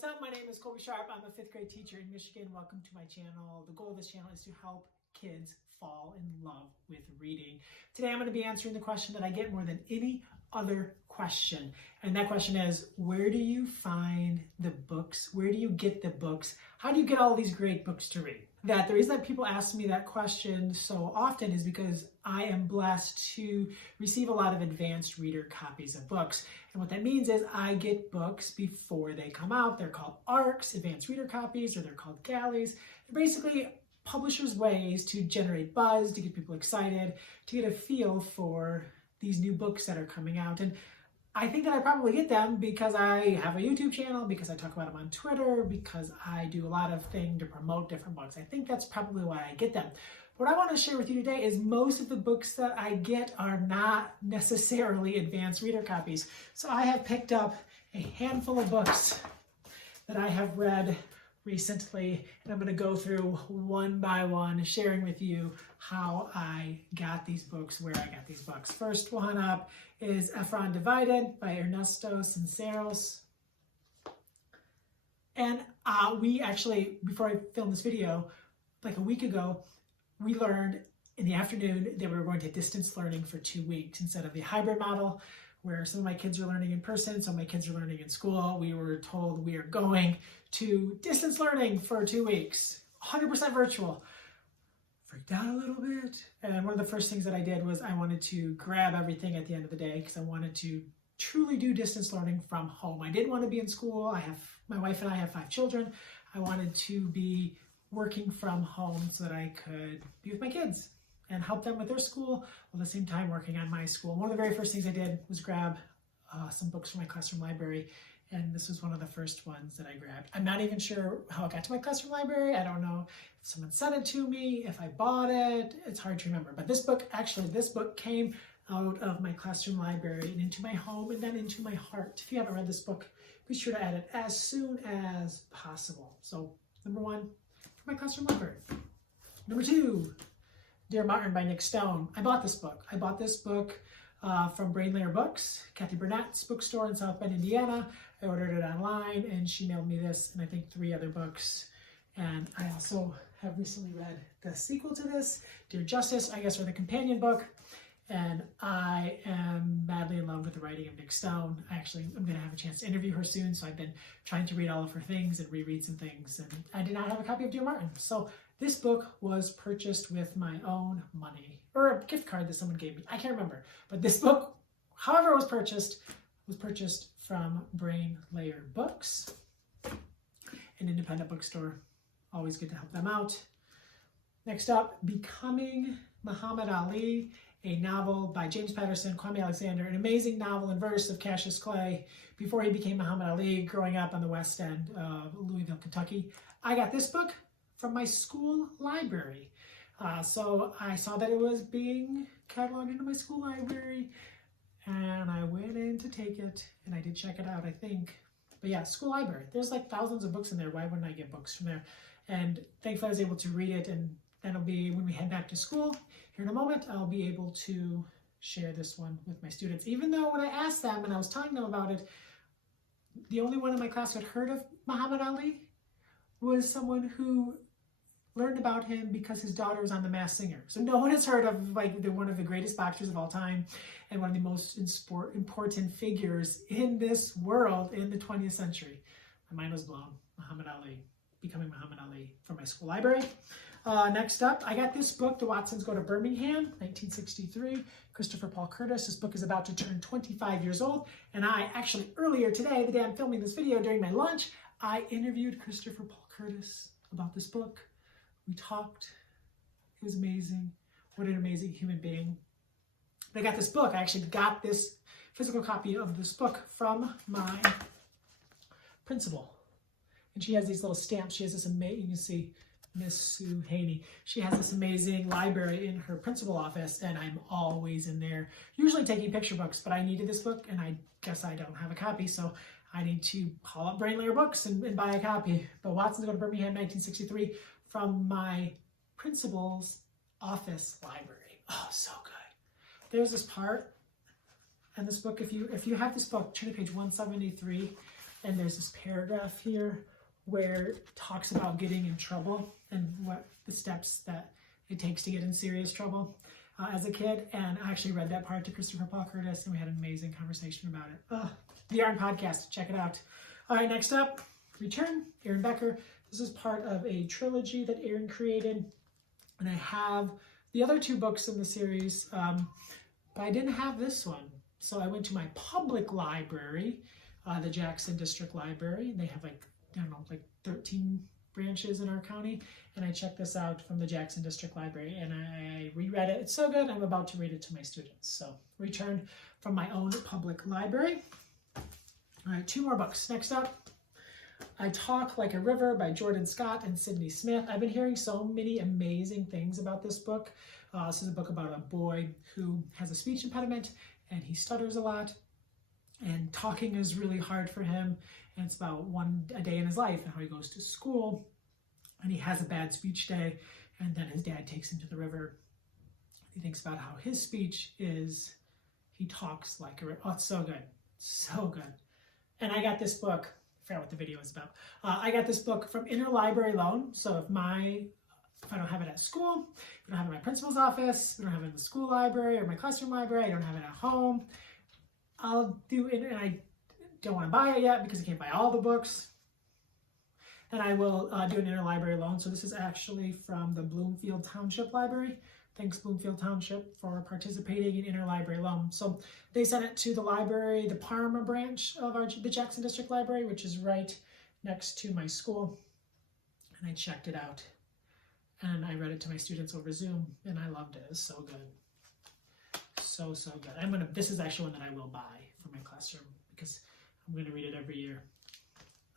What's up? My name is Colby Sharp. I'm a 5th grade teacher in Michigan. Welcome to my channel. The goal of this channel is to help kids fall in love with reading. Today I'm going to be answering the question that I get more than any other question. And that question is, where do you find the books? Where do you get the books? How do you get all these great books to read? The reason that people ask me that question so often is because I am blessed to receive a lot of advanced reader copies of books. And what that means is I get books before they come out. They're called ARCs, advanced reader copies, or they're called galleys. They're basically publishers' ways to generate buzz, to get people excited, to get a feel for these new books that are coming out. And I think that I probably get them because I have a YouTube channel, because I talk about them on Twitter, because I do a lot of things to promote different books. I think that's probably why I get them. What I want to share with you today is most of the books that I get are not necessarily advanced reader copies. So I have picked up a handful of books that I have read recently, and I'm going to go through one by one, sharing with you how I got these books, where I got these books. First one up is Efron Divided by Ernesto Sinceros. And we actually, before I filmed this video, like a week ago, we learned in the afternoon that we were going to distance learning for 2 weeks instead of the hybrid model, where some of my kids are learning in person, some of my kids are learning in school. We were told we are going to distance learning for 2 weeks, 100% virtual. Freaked out a little bit. And one of the first things that I did was I wanted to grab everything at the end of the day because I wanted to truly do distance learning from home. I didn't want to be in school. My wife and I have 5 children. I wanted to be working from home so that I could be with my kids and help them with their school while at the same time working on my school. One of the very first things I did was grab some books from my classroom library, and this was one of the first ones that I grabbed. I'm not even sure how it got to my classroom library. I don't know if someone sent it to me, if I bought it. It's hard to remember. But this book came out of my classroom library and into my home and then into my heart. If you haven't read this book, be sure to add it as soon as possible. So, number 1, from my classroom library. Number 2, Dear Martin by Nick Stone. I bought this book. From Brainlayer Books, Kathy Burnett's bookstore in South Bend, Indiana. I ordered it online and she mailed me this and I think 3 other books. And I also have recently read the sequel to this, Dear Justice, I guess, or the companion book. And I am madly in love with the writing of Nick Stone. I'm going to have a chance to interview her soon, so I've been trying to read all of her things and reread some things. And I did not have a copy of Dear Martin. So this book was purchased with my own money, or a gift card that someone gave me. I can't remember. But this book, however it was purchased from Brainlayer Books, an independent bookstore. Always good to help them out. Next up, Becoming Muhammad Ali, a novel by James Patterson, Kwame Alexander, an amazing novel in verse of Cassius Clay before he became Muhammad Ali, growing up on the west end of Louisville, Kentucky. I got this book from my school library. So I saw that it was being cataloged into my school library, and I went in to take it, and I did check it out, I think. But yeah, school library. There's like thousands of books in there. Why wouldn't I get books from there? And thankfully I was able to read it, and that'll be when we head back to school. Here in a moment, I'll be able to share this one with my students. Even though when I asked them and I was telling them about it, the only one in my class who had heard of Muhammad Ali was someone who learned about him because his daughter was on The Masked Singer. So no one has heard of one of the greatest boxers of all time and one of the most important figures in this world in the 20th century. My mind was blown. Muhammad Ali, Becoming Muhammad Ali, from my school library. Next up, I got this book, The Watsons Go to Birmingham, 1963, Christopher Paul Curtis. This book is about to turn 25 years old, and I actually, earlier today, the day I'm filming this video, during my lunch, I interviewed Christopher Paul Curtis about this book. We talked. It was amazing. What an amazing human being. I got this book. I actually got this physical copy of this book from my principal. And she has these little stamps. She has this amazing, you can see, Miss Sue Haney. She has this amazing library in her principal office, and I'm always in there, usually taking picture books, but I needed this book, and I guess I don't have a copy, so I need to call up Brainlayer Books and buy a copy. But Watsons Go to Birmingham, 1963, from my principal's office library. Oh, so good. There's this part in this book. If you have this book, turn to page 173. And there's this paragraph here where it talks about getting in trouble and what the steps that it takes to get in serious trouble as a kid. And I actually read that part to Christopher Paul Curtis, and we had an amazing conversation about it. The Yarn Podcast, check it out. All right, next up, Return, Aaron Becker. This is part of a trilogy that Aaron created. And I have the other 2 books in the series, but I didn't have this one. So I went to my public library, the Jackson District Library. They have like 13 branches in our county. And I checked this out from the Jackson District Library, and I reread it. It's so good, I'm about to read it to my students. So Return from my own public library. All right, 2 more books. Next up, I Talk Like a River by Jordan Scott and Sydney Smith. I've been hearing so many amazing things about this book. This is a book about a boy who has a speech impediment, and he stutters a lot, and talking is really hard for him. And it's about a day in his life and how he goes to school, and he has a bad speech day, and then his dad takes him to the river. He thinks about how his speech is, he talks like a river. Oh, it's so good. So good. And I got this book, I forgot what the video is about. I got this book from Interlibrary Loan. So if I don't have it at school, if I don't have it in my principal's office, I don't have it in the school library or my classroom library, I don't have it at home, I'll do it. And I don't want to buy it yet because I can't buy all the books. And I will do an interlibrary loan. So this is actually from the Bloomfield Township Library. Thanks, Bloomfield Township, for participating in interlibrary loan. So they sent it to the library, the Parma branch of the Jackson District Library, which is right next to my school. And I checked it out. And I read it to my students over Zoom, and I loved it. It was so good. So, so good. This is actually one that I will buy for my classroom because I'm going to read it every year.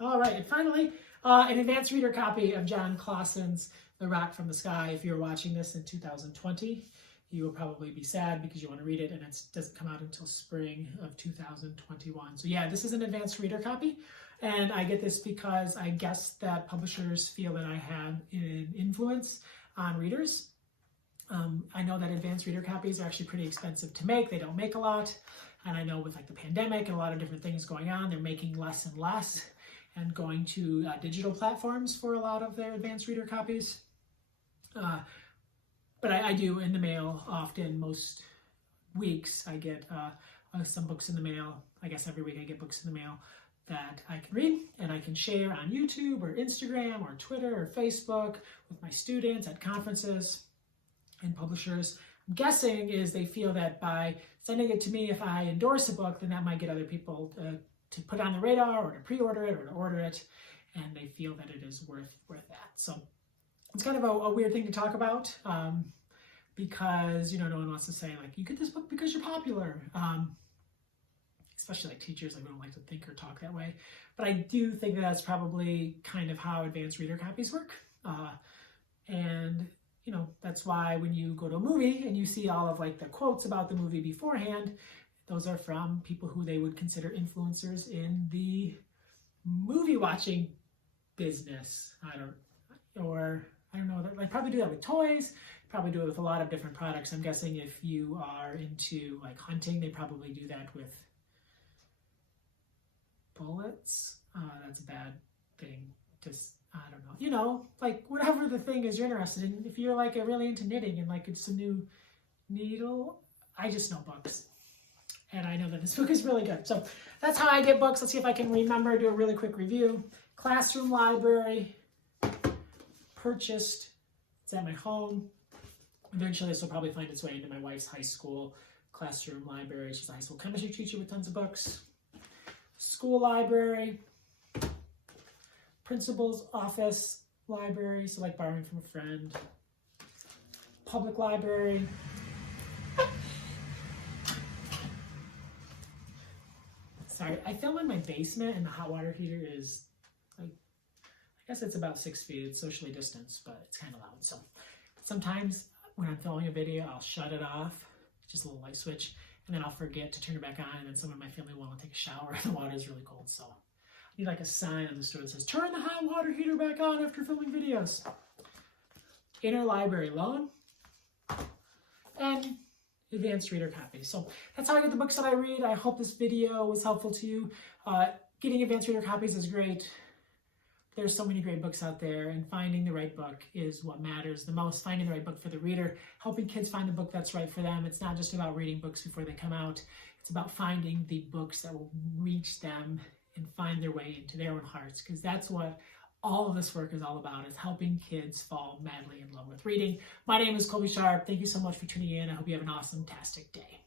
All right, and finally, an advanced reader copy of John Claussen's The Rock from the Sky. If you're watching this in 2020, you will probably be sad because you want to read it, and it doesn't come out until spring of 2021. So yeah, this is an advanced reader copy, and I get this because I guess that publishers feel that I have an influence on readers. I know that advanced reader copies are actually pretty expensive to make. They don't make a lot, and I know with like the pandemic and a lot of different things going on, they're making less and less and going to digital platforms for a lot of their advanced reader copies. But I do in the mail often. Most weeks I get some books in the mail. I guess every week I get books in the mail that I can read and I can share on YouTube or Instagram or Twitter or Facebook with my students at conferences. And publishers, I'm guessing, is they feel that by sending it to me, if I endorse a book, then that might get other people to put it on the radar or to pre-order it or to order it, and they feel that it is worth that. So it's kind of a weird thing to talk about because, no one wants to say, like, you get this book because you're popular. Especially like teachers, like, we don't like to think or talk that way. But I do think that that's probably kind of how advanced reader copies work. And that's why when you go to a movie and you see all of like the quotes about the movie beforehand, those are from people who they would consider influencers in the movie watching business. I don't know, they probably do that with toys, probably do it with a lot of different products. I'm guessing if you are into like hunting, they probably do that with bullets. That's a bad thing. Just, I don't know, like whatever the thing is you're interested in. If you're like really into knitting and like it's a new needle, I just know books. And I know that this book is really good. So that's how I get books. Let's see if I can remember, do a really quick review. Classroom library, purchased, it's at my home. Eventually this will probably find its way into my wife's high school classroom library. She's a high school chemistry teacher with tons of books. School library, principal's office library, so like borrowing from a friend. Public library. Sorry, I film in my basement and the hot water heater is like, I guess it's about 6 feet. It's socially distanced, but it's kind of loud. So sometimes when I'm filming a video, I'll shut it off, just a little light switch, and then I'll forget to turn it back on, and then someone in my family will want to take a shower and the water is really cold. So I need like a sign on the store that says, turn the hot water heater back on after filming videos. Interlibrary Loan. And advanced reader copies. So that's how I get the books that I read. I hope this video was helpful to you. getting advanced reader copies is great. There's so many great books out there, and finding the right book is what matters the most. Finding the right book for the reader, helping kids find the book that's right for them. It's not just about reading books before they come out. It's about finding the books that will reach them and find their way into their own hearts, because that's what all of this work is all about, is helping kids fall madly in love with reading. My name is Colby Sharp. Thank you so much for tuning in. I hope you have an awesome-tastic day.